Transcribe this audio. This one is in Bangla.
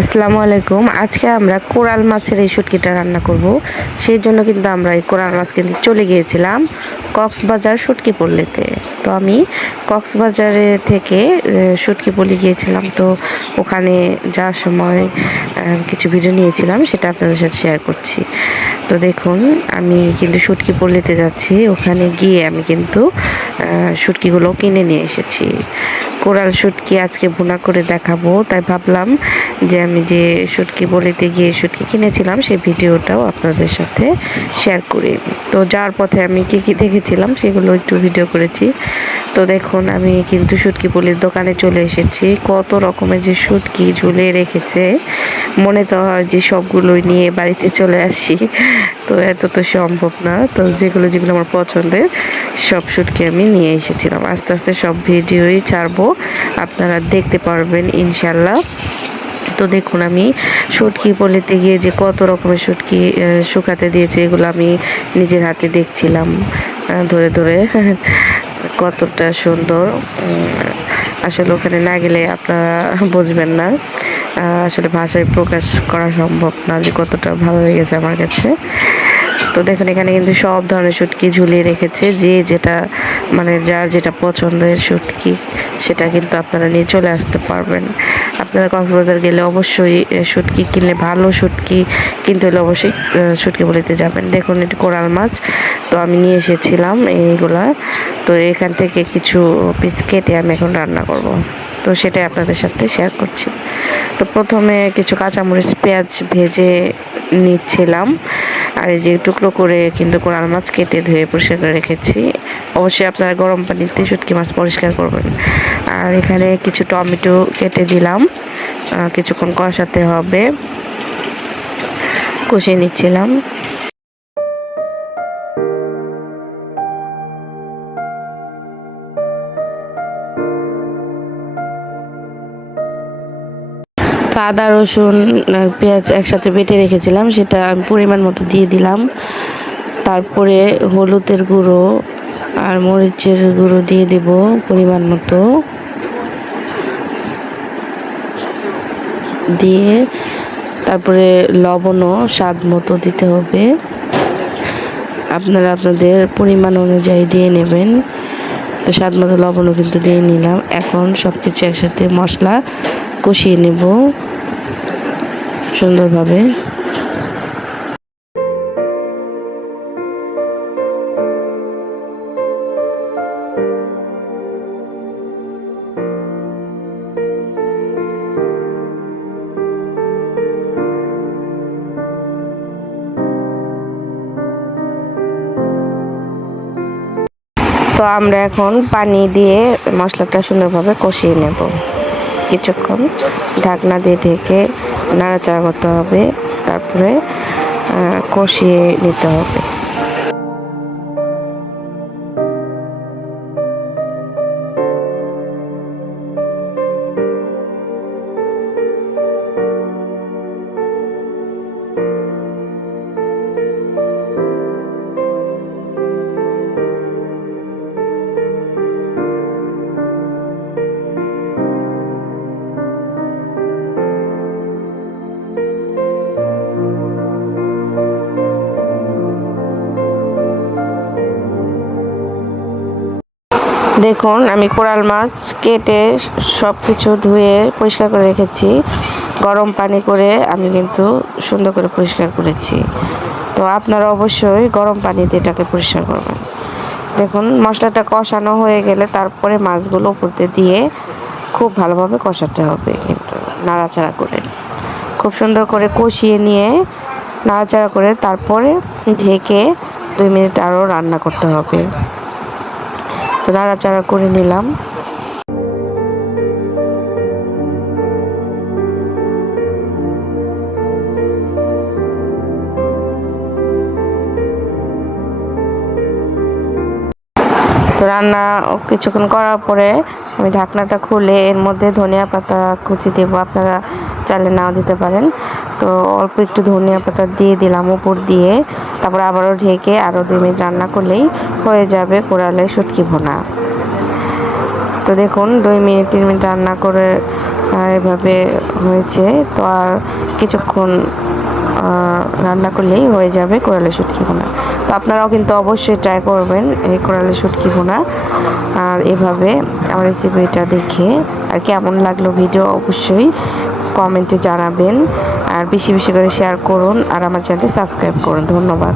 আসসালামু আলাইকুম। আজকে আমরা কোরাল মাছের এই শুটকিটা রান্না করব। সেই জন্য কিন্তু আমরা এই কোরাল মাছ কিনতে চলে গিয়েছিলাম কক্সবাজার শুটকি পল্লীতে। তো আমি কক্সবাজারে থেকে শুটকি পল্লী গিয়েছিলাম। তো ওখানে যাওয়ার সময় কিছু ভিডিও নিয়েছিলাম, সেটা আপনাদের সাথে শেয়ার করছি। তো দেখুন, আমি কিন্তু শুটকি পল্লীতে যাচ্ছি। ওখানে গিয়ে আমি কিন্তু শুটকিগুলো কিনে নিয়ে এসেছি। কোরাল শুটকি আজকে ভুনা করে দেখাবো, তাই ভাবলাম যে আমি যে শুটকি বলিতে গিয়ে শুটকি কিনেছিলাম সেই ভিডিওটাও আপনাদের সাথে শেয়ার করি। তো যাওয়ার পথে আমি কী কী দেখেছিলাম সেগুলো একটু ভিডিও করেছি। তো দেখুন, আমি কিন্তু শুটকি বলির দোকানে চলে এসেছি। কত রকমের যে শুটকি ঝুলে রেখেছে, মনে তো হয় যে সবগুলোই নিয়ে বাড়িতে চলে আসি। তো এত তো সম্ভব না। তো যেগুলো যেগুলো আমার পছন্দের সব শুটকি আমি নিয়ে এসেছিলাম। আস্তে আস্তে সব ভিডিওই ছাড়বো, আপনারা দেখতে পারবেন ইনশাল্লাহ। তো দেখুন, আমি শুটকি পলিতে গিয়ে যে কত রকমের শুটকি শুকাতে দিয়েছে, এগুলো আমি নিজের হাতে দেখছিলাম ধরে ধরে। কতটা সুন্দর! আসলে ওখানে না গেলে আপনারা বুঝবেন না। আসলে ভাষায় প্রকাশ করা সম্ভব না যে কতটা ভালো লেগেছে আমার কাছে। তো দেখুন, এখানে কিন্তু সব ধরনের শুটকি ঝুলিয়ে রেখেছে। যে যেটা মানে যার যেটা পছন্দের শুটকি, সেটা কিন্তু আপনারা নিয়ে চলে আসতে পারবেন। আপনারা কক্সবাজার গেলে অবশ্যই শুটকি কিনলে, ভালো শুটকি কিনতে হলে অবশ্যই শুটকি বলিতে যাবেন। দেখুন, এটি কোরাল মাছ। তো আমি নিয়ে এসেছিলাম এইগুলা। তো এখান থেকে কিছু পিস কেটে আমি এখন রান্না করব। তো সেটাই আপনাদের সাথে শেয়ার করছি। তো প্রথমে কিছু কাঁচামরিচ পেঁয়াজ ভেজে নিচ্ছিলাম। আর এই যে টুকরো করে কিন্তু কোরাল মাছ কেটে ধুয়ে পরিষ্কার করে রেখেছি। অবশ্যই আপনারা গরম পানিতে শুটকি মাছ পরিষ্কার করবেন। আর এখানে কিছু টমেটো কেটে দিলাম, কিছুক্ষণ কষাতে হবে, কষিয়ে নিচ্ছিলাম। তো আদা রসুন পেঁয়াজ একসাথে বেটে রেখেছিলাম, সেটা আমি পরিমাণ মতো দিয়ে দিলাম। তারপরে হলুদের গুঁড়ো আর মরিচের গুঁড়ো দিয়ে দেব পরিমাণ মতো, দিয়ে তারপরে লবণও স্বাদ মতো দিতে হবে। আপনারা আপনাদের পরিমাণ অনুযায়ী দিয়ে নেবেন। তো স্বাদ মতো লবণও কিন্তু দিয়ে নিলাম। এখন সব কিছু একসাথে মশলা কষিয়ে নেব সুন্দরভাবে। তো আমরা এখন পানি দিয়ে মশলাটা সুন্দরভাবে কষিয়ে নেব। কিছুক্ষণ ঢাকনা দিয়ে ঢেকে নাড়াচাড়া করতে হবে, তারপরে কষিয়ে নিতে হবে। দেখুন, আমি কোরাল মাছ কেটে সব কিছু ধুয়ে পরিষ্কার করে রেখেছি। গরম পানি করে আমি কিন্তু সুন্দর করে পরিষ্কার করেছি। তো আপনারা অবশ্যই গরম পানি দিয়ে এটাকে পরিষ্কার করবেন। দেখুন, মশলাটা কষানো হয়ে গেলে তারপরে মাছগুলো উপর দিয়ে খুব ভালোভাবে কষাতে হবে, কিন্তু নাড়াচাড়া করে খুব সুন্দর করে কষিয়ে নিয়ে নাড়াচাড়া করে তারপরে ঢেকে 2 মিনিট আরও রান্না করতে হবে। তো নাড়াচাড়া করে নিলাম। তো রান্না কিছুক্ষণ করার পরে আমি ঢাকনাটা খুলে এর মধ্যে ধনিয়া পাতা কুচি দেব। আপনারা চাইলে নাও দিতে পারেন। তো অল্প একটু ধনিয়া পাতা দিয়ে দিলাম উপর দিয়ে। তারপর আবারও ঢেকে আরও 2 মিনিট রান্না করলেই হয়ে যাবে কোরালের শুটকি ভুনা। তো দেখুন, 2 মিনিট 3 মিনিট রান্না করে এভাবে হয়েছে। তো আর কিছুক্ষণ রান্না করলেই হয়ে যাবে কোরালের শুটকি ভুনা। তো আপনারাও কিন্তু অবশ্যই ট্রাই করবেন এই কোরালের শুটকি ভুনা আর এভাবে আমার রেসিপিটা দেখে। আর কেমন লাগলো ভিডিও অবশ্যই কমেন্টে জানাবেন, আর বেশি বেশি করে শেয়ার করুন আর আমার চ্যানেলটি সাবস্ক্রাইব করুন। ধন্যবাদ।